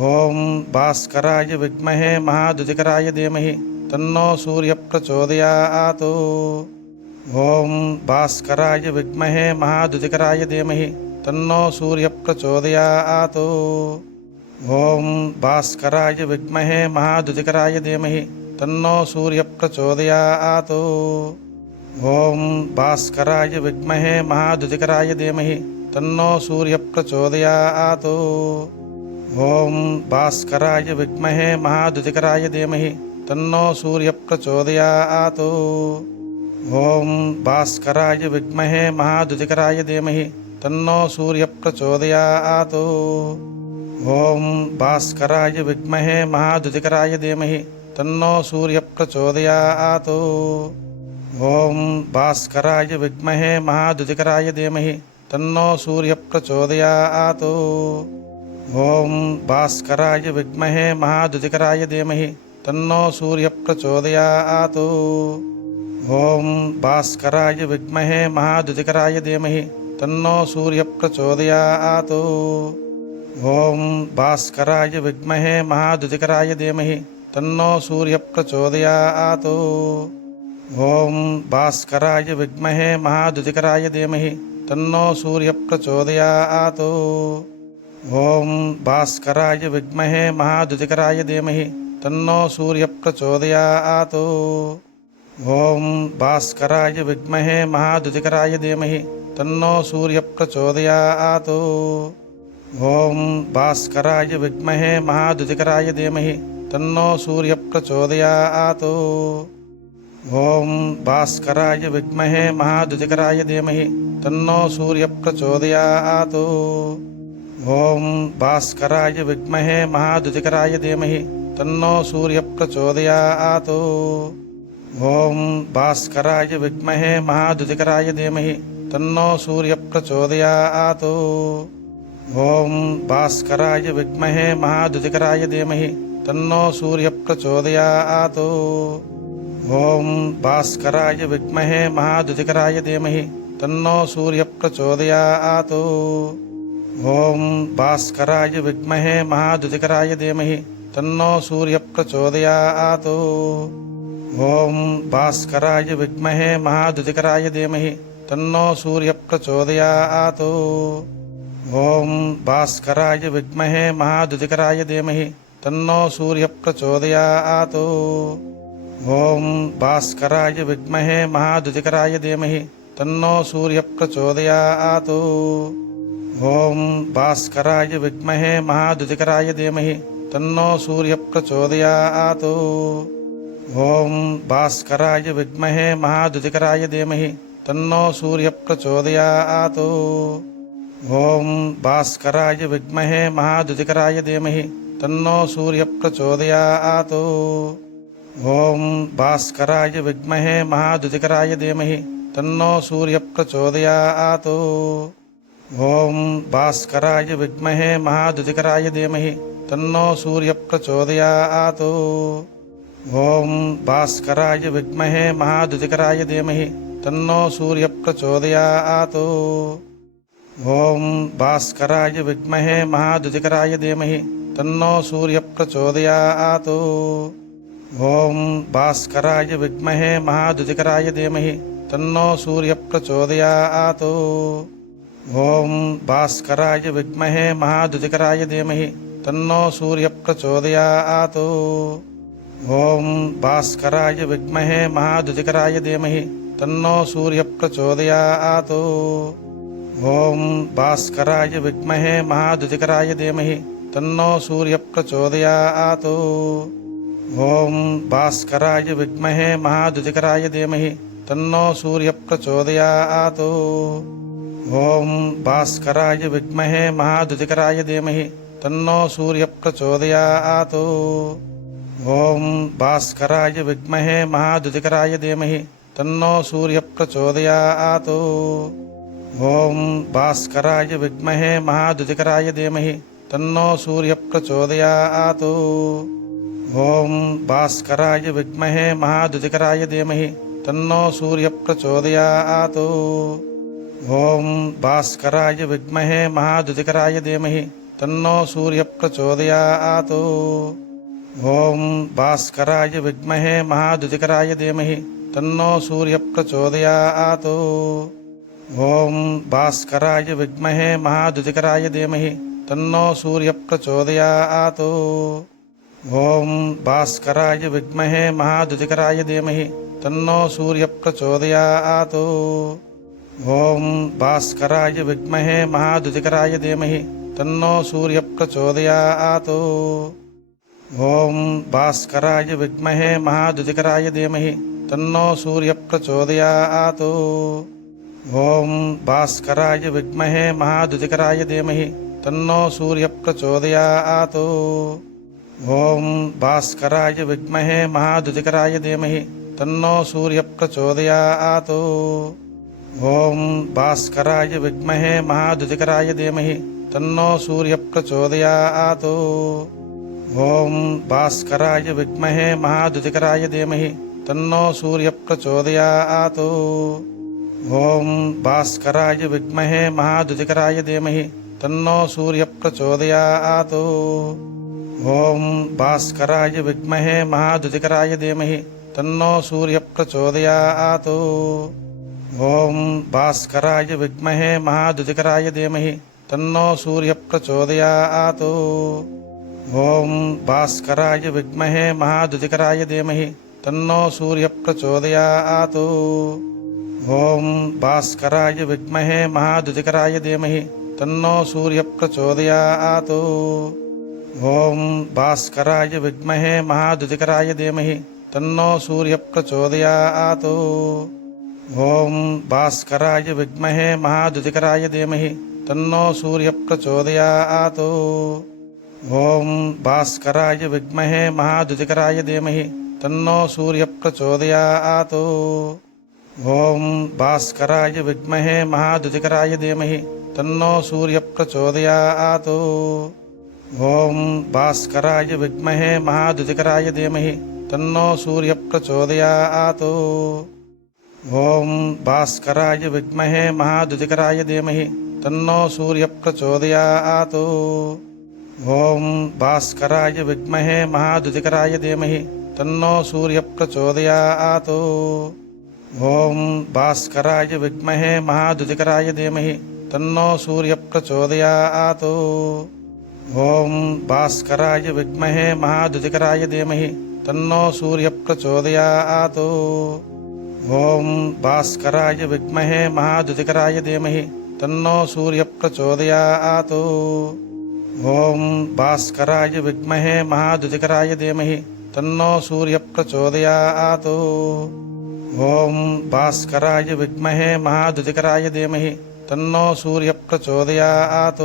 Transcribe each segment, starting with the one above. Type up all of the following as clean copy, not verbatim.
ఓం భాస్కరాయ విద్మహే మహాద్యుతికరాయ ధీమహి తన్నో సూర్య ప్రచోదయాత్. ఓం భాస్కరాయ విద్మహే మహాద్యుతికరాయ ధీమహి తన్నో సూర్య ప్రచోదయాత్. ఓం భాస్కరాయ విద్మహే మహాద్యుతికరాయ ధీమహి తన్నో సూర్య ప్రచోదయాత్. ఓం భాస్కరాయ విద్మహే మహాద్యుతికరాయ ధీమహి తన్నో సూర్య ప్రచోదయాత్. ఓం భాస్కరాయ విద్మహే మహాద్యుతికరాయ ధీమహి తన్నో సూర్య ప్రచోదయాత్. ఓం భాస్కరాయ విద్మహే మహాద్యుతికరాయ ధీమహి తన్నో సూర్య ప్రచోదయాత్. ఓం భాస్కరాయ విద్మహే మహాద్యుతికరాయ ధీమహి తన్నో సూర్య ప్రచోదయాత్. ఓం భాస్కరాయ విద్మహే మహాద్యుతికరాయ ధీమహి తన్నో సూర్య ప్రచోదయాత్. ఓం భాస్కరాయ విద్మహే మహాద్యుతికరాయ ధీమహి తన్నో సూర్య ప్రచోదయాత్. ఓం భాస్కరాయ విద్మహే మహాద్యుతికరాయ ధీమహి తన్నో సూర్య ప్రచోదయాత్. ఓం భాస్కరాయ విద్మహే మహాద్యుతికరాయ ధీమహి తన్నో సూర్య ప్రచోదయాత్. ఓం భాస్కరాయ విద్మహే మహాద్యుతికరాయ ధీమహి తన్నో సూర్య ప్రచోదయాత్. ఓం భాస్కరాయ విద్మహే మహాద్యుతికరాయ ధీమహి తన్నో సూర్య ప్రచోదయాత్. ఓం భాస్కరాయ విద్మహే మహాద్యుతికరాయ ధీమహి తన్నో సూర్య ప్రచోదయాత్. ఓం భాస్కరాయ విద్మహే మహాద్యుతికరాయ ధీమహి తన్నో సూర్య ప్రచోదయాత్. ఓం భాస్కరాయ విద్మహే మహాద్యుతికరాయ ధీమహి తన్నో సూర్య ప్రచోదయాత్. ఓం భాస్కరాయ విద్మహే మహాద్యుతికరాయ ధీమహి తన్నో సూర్య ప్రచోదయాత్. ఓం భాస్కరాయ విద్మహే మహాద్యుతికరాయ ధీమహి తన్నో సూర్య ప్రచోదయాత్. ఓం భాస్కరాయ విద్మహే మహాద్యుతికరాయ ధీమహి తన్నో సూర్య ప్రచోదయాత్. ఓం భాస్కరాయ విద్మహే మహాద్యుతికరాయ ధీమహి తన్నో సూర్య ప్రచోదయాత్. ఓం భాస్కరాయ విద్మహే మహాద్యుతికరాయ ధీమహి తన్నో సూర్య ప్రచోదయాత్. ఓం భాస్కరాయ విద్మహే మహాద్యుతికరాయ ధీమహి తన్నో సూర్య ప్రచోదయాత్. ఓం భాస్కరాయ విద్మహే మహాద్యుతికరాయ ధీమహి తన్నో సూర్య ప్రచోదయాత్. ఓం భాస్కరాయ విద్మహే మహాద్యుతికరాయ ధీమహి తన్నో సూర్య ప్రచోదయాత్. ఓం భాస్కరాయ విద్మహే మహాద్యుతికరాయ ధీమహి తన్నో సూర్య ప్రచోదయాత్. ఓం భాస్కరాయ విద్మహే మహాద్యుతికరాయ ధీమహి తన్నో సూర్య ప్రచోదయాత్. ఓం భాస్కరాయ విద్మహే మహాద్యుతికరాయ ధీమహి తన్నో సూర్య ప్రచోదయాత్. ఓం భాస్కరాయ విద్మహే మహాద్యుతికరాయ ధీమహి తన్నో సూర్య ప్రచోదయాత్. ఓం భాస్కరాయ విద్మహే మహాద్యుతికరాయ ధీమహి తన్నో సూర్య ప్రచోదయాత్. ఓం భాస్కరాయ విద్మహే మహాద్యుతికరాయ ధీమహి తన్నో సూర్య ప్రచోదయాత్. ఓం భాస్కరాయ విద్మహే మహాద్యుతికరాయ ధీమహి తన్నో సూర్య ప్రచోదయాత్. ఓం భాస్కరాయ విద్మహే మహాద్యుతికరాయ ధీమహి తన్నో సూర్య ప్రచోదయాత్. ఓం భాస్కరాయ విద్మహే మహాద్యుతికరాయ ధీమహి తన్నో సూర్య ప్రచోదయాత్. ఓం భాస్కరాయ విద్మహే మహాద్యుతికరాయ ధీమహి తన్నో సూర్య ప్రచోదయాత్. ఓం భాస్కరాయ విద్మహే మహాద్యుతికరాయ ధీమహి తన్నో సూర్య ప్రచోదయాత్. ఓం భాస్కరాయ విద్మహే మహాద్యుతికరాయ ధీమహి తన్నో సూర్య ప్రచోదయాత్. ఓం భాస్కరాయ విద్మహే మహాద్యుతికరాయ ధీమహి తన్నో సూర్య ప్రచోదయాత్. ఓం భాస్కరాయ విద్మహే మహాద్యుతికరాయ ధీమహి తన్నో సూర్య ప్రచోదయాత్. ఓం భాస్కరాయ విద్మహే మహాద్యుతికరాయ ధీమహి తన్నో సూర్య ప్రచోదయాత్. ఓం భాస్కరాయ విద్మహే మహాద్యుతికరాయ ధీమహి తన్నో సూర్య ప్రచోదయాత్. ఓం భాస్కరాయ విద్మహే మహాద్యుతికరాయ ధీమహి तन्नो सूर्यप्रचोदयात्। ॐ भास्कराय विद्महे महाद्युतिकराय धीमहि तन्नो सूर्यप्रचोदयात्। ॐ भास्कराय विद्महे महाद्युतिकराय धीमहि तन्नो सूर्यप्रचोदयात्। ॐ भास्कराय विद्महे महाद्युतिकराय धीमहि तन्नो सूर्यप्रचोदयात्। ॐ भास्कराय विद्महे महाद्युतिकराय धीमहि तन्नो सूर्यप्रचोदयात्। ॐ भास्कराय विद्महे महाद्युतिकराय धीमहि तन्नो सूर्यप्रचोदयात्। ॐ भास्कराय विद्महे महाद्युतिकराय धीमहि तन्नो सूर्यप्रचोदयात्। ॐ भास्कराय विद्महे महाद्युतिकराय धीमहि तन्नो सूर्यप्रचोदयात्। ॐ भास्कराय विद्महे महाद्युतिकराय धीमहि तन्नो सूर्यप्रचोदयात्। ॐ भास्कराय विद्महे महाद्युतिकराय धीमहि तन्नो सूर्यप्रचोदयात्। ॐ भास्कराय विद्महे महाद्युतिकराय धीमहि तन्नो सूर्यप्रचोदयात्। ॐ भास्कराय विद्महे महाद्युतिकराय धीमहि तन्नो सूर्यप्रचोदयात्। ॐ भास्कराय विद्महे महाद्युतिकराय धीमहि तन्नो सूर्यप्रचोदयात्। ॐ भास्कराय विद्महे महाद्युतिकराय धीमहि तन्नो सूर्यप्रचोदयात्। ॐ भास्कराय विद्महे महाद्युतिकराय धीमहि तन्नो सूर्यप्रचोदयात्। ॐ भास्कराय विद्महे महाद्युतिकराय धीमहि तन्नो सूर्यप्रचोदयात्। ॐ भास्कराय विद्महे महाद्युतिकराय धीमहि तन्नो सूर्यप्रचोदयात्। ॐ भास्कराय विद्महे महाद्युतिकराय धीमहि तन्नो सूर्यप्रचोदयात्। ॐ भास्कराय विद्महे महाद्युतिकराय धीमहि तन्नो सूर्यप्रचोदयात्। ॐ भास्कराय विद्महे महाद्युतिकराय धीमहि तन्नो सूर्यप्रचोदयात्। ॐ भास्कराय विद्महे महाद्युतिकराय धीमहि तन्नो सूर्यप्रचोदयात्। ॐ भास्कराय विद्महे महाद्युतिकराय धीमहि तन्नो सूर्यप्रचोदयात्। ॐ भास्कराय विद्महे महाद्युतिकराय धीमहि तन्नो सूर्यप्रचोदयात्। ॐ भास्कराय विद्महे महाद्युतिकराय धीमहि तन्नो सूर्यप्रचोदयात्। ॐ भास्कराय विद्महे महाद्युतिकराय धीमहि तन्नो सूर्यप्रचोदयात्। ॐ भास्कराय विद्महे महाद्युतिकराय धीमहि तन्नो सूर्यप्रचोदयात्। ॐ भास्कराय विद्महे महाद्युतिकराय धीमहि तन्नो सूर्यप्रचोदयात्।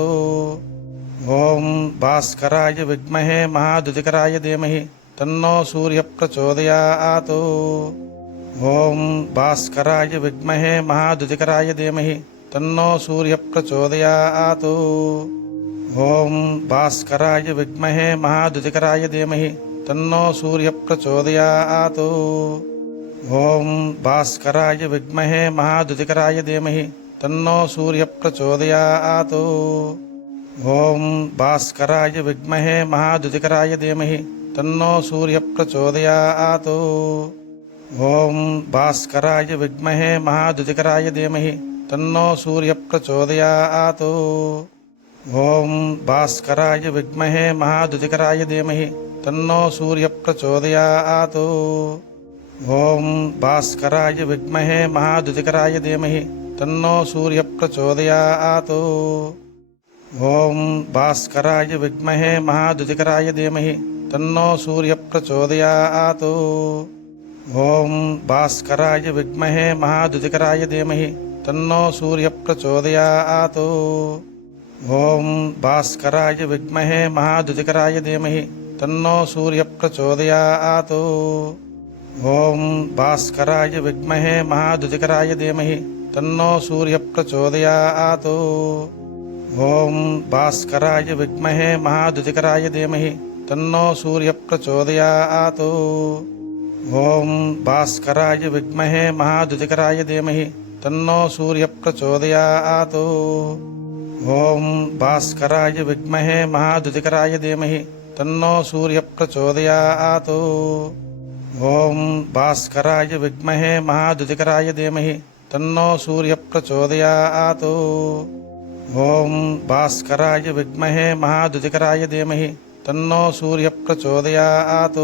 ॐ भास्कराय विद्महे महाद्युतिकराय धीमहि तन्नो सूर्यप्रचोदयात्। ॐ भास्कराय विद्महे महाद्युतिकराय धीमहि तन्नो सूर्यप्रचोदयात्। ॐ भास्कराय विद्महे महाद्युतिकराय धीमहि तन्नो सूर्यप्रचोदयात्। ॐ भास्कराय विद्महे महाद्युतिकराय धीमहि तन्नो सूर्यप्रचोदयात्। ॐ भास्कराय विद्महे महाद्युतिकराय धीमहि तन्नो सूर्यप्रचोदयात्। ॐ भास्कराय विद्महे महाद्युतिकराय धीमहि तन्नो सूर्यप्रचोदयात्। ॐ भास्कराय विद्महे महाद्युतिकराय धीमहि तन्नो सूर्यप्रचोदयात्। ॐ भास्कराय विद्महे महाद्युतिकराय धीमहि तन्नो सूर्यप्रचोदयात्। ॐ भास्कराय विद्महे महाद्युतिकराय धीमहि तन्नो सूर्यप्रचोदयात्। ॐ भास्कराय विद्महे महाद्युतिकराय धीमहि तन्नो सूर्यप्रचोदयात्। ॐ भास्कराय विद्महे महाद्युतिकराय धीमहि तन्नो सूर्यप्रचोदयात्। ॐ भास्कराय विद्महे महाद्युतिकराय धीमहि तन्नो सूर्यप्रचोदयात्। ॐ भास्कराय विद्महे महाद्युतिकराय धीमहि तन्नो सूर्यप्रचोदयात्। ॐ भास्कराय विद्महे महाद्युतिकराय धीमहि तन्नो सूर्यप्रचोदयात्। ఓం భాస్కరాయ విద్మహే మహాద్యుతికరాయ ధీమహి తన్నో సూర్య ప్రచోదయాత్. ఓం భాస్కరాయ విద్మహే మహాద్యుతికరాయ ధీమహి తన్నో సూర్య ప్రచోదయాత్. ఓం భాస్కరాయ విద్మహే మహాద్యుతికరాయ ధీమహి తన్నో సూర్య ప్రచోదయాత్.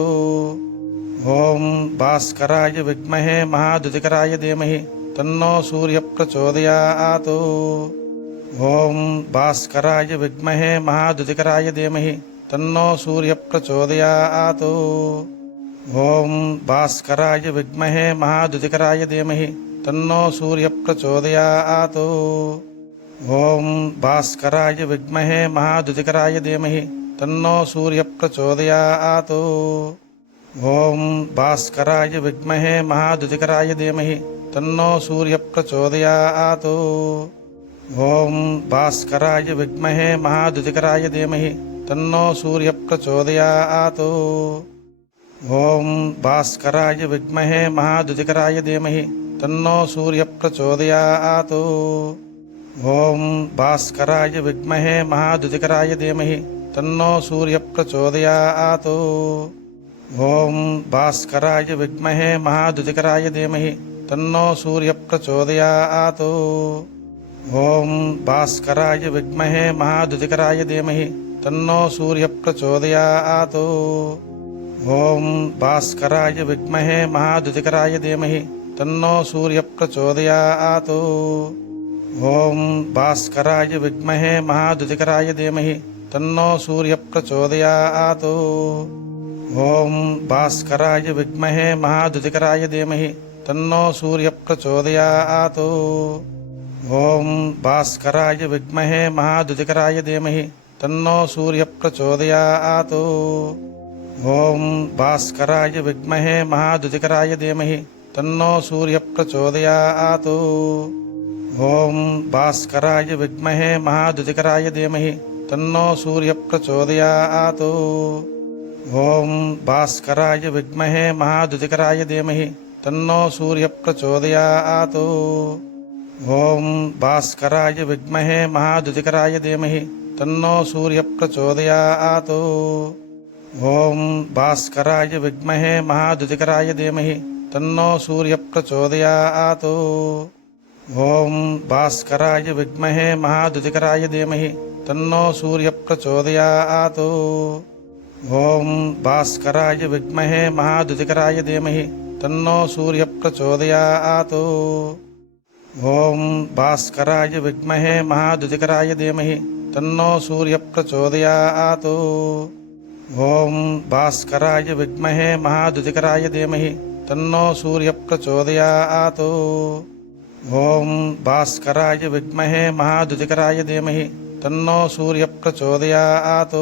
ఓం భాస్కరాయ విద్మహే మహాద్యుతికరాయ ధీమహి తన్నో సూర్య ప్రచోదయాత్. ఓం భాస్కరాయ విద్మహే మహాద్యుతికరాయ ధీమహి తన్నో సూర్య ప్రచోదయాత్. ఓం భాస్కరాయ విద్మహే మహాద్యుతికరాయ ధీమహి తన్నో సూర్య ప్రచోదయాత్. ఓం భాస్కరాయ విద్మహే మహాద్యుతికరాయ ధీమహి తన్నో సూర్య ప్రచోదయాత్. ఓం భాస్కరాయ విద్మహే మహాద్యుతికరాయ ధీమహి తన్నో సూర్య ప్రచోదయాత్. ఓం భాస్కరాయ విద్మహే మహాద్యుతికరాయ ధీమహి తన్నో సూర్య ప్రచోదయాత్. ఓం భాస్కరాయ విద్మహే మహాద్యుతికరాయ ధీమహి తన్నో సూర్య ప్రచోదయాత్. ఓం భాస్కరాయ విద్మహే మహాద్యుతికరాయ ధీమహి తన్నో సూర్య ప్రచోదయాత్. ఓం భాస్కరాయ విద్మహే మహాద్యుతికరాయ ధీమహి తన్నో సూర్య ప్రచోదయాత్. ఓం భాస్కరాయ విద్మహే మహాద్యుతికరాయ ధీమహి తన్నో సూర్య ప్రచోదయాత్. ఓం భాస్కరాయ విద్మహే మహాద్యుతికరాయ ధీమహి తన్నో సూర్య ప్రచోదయాత్. ఓం భాస్కరాయ విద్మహే మహాద్యుతికరాయ ధీమహి తన్నో సూర్య ప్రచోదయాత్. ఓం భాస్కరాయ విద్మహే మహాద్యుతికరాయ ధీమహి తన్నో సూర్య ప్రచోదయాత్. ఓం భాస్కరాయ విద్మహే మహాద్యుతికరాయ ధీమహి తన్నో సూర్య ప్రచోదయాత్. ఓం భాస్కరాయ విద్మహే మహాద్యుతికరాయ ధీమహి తన్నో సూర్య ప్రచోదయాత్. ఓం భాస్కరాయ విద్మహే మహాద్యుతికరాయ ధీమహి తన్నో సూర్య ప్రచోదయాత్. ఓం భాస్కరాయ విద్మహే మహాద్యుతికరాయ ధీమహి తన్నో సూర్య ప్రచోదయాత్. ఓం భాస్కరాయ విద్మహే మహాద్యుతికరాయ ధీమహి తన్నో సూర్య ప్రచోదయాత్. ఓం భాస్కరాయ విద్మహే మహాద్యుతికరాయ ధీమహి తన్నో సూర్య ప్రచోదయాత్. ఓం భాస్కరాయ విద్మహే మహాద్యుతికరాయ ధీమహి తన్నో సూర్య ప్రచోదయాత్. ఓం భాస్కరాయ విద్మహే మహాద్యుతికరాయ ధీమహి తన్నో సూర్య ప్రచోదయాత్. ఓం భాస్కరాయ విద్మహే మహాద్యుతికరాయ ధీమహి తన్నో సూర్య ప్రచోదయాత్. ఓం భాస్కరాయ విద్మహే మహాద్యుతికరాయ ధీమహి తన్నో సూర్య ప్రచోదయాత్. ఓం భాస్కరాయ విద్మహే మహాద్యుతికరాయ ధీమహి తన్నో సూర్య ప్రచోదయాత్.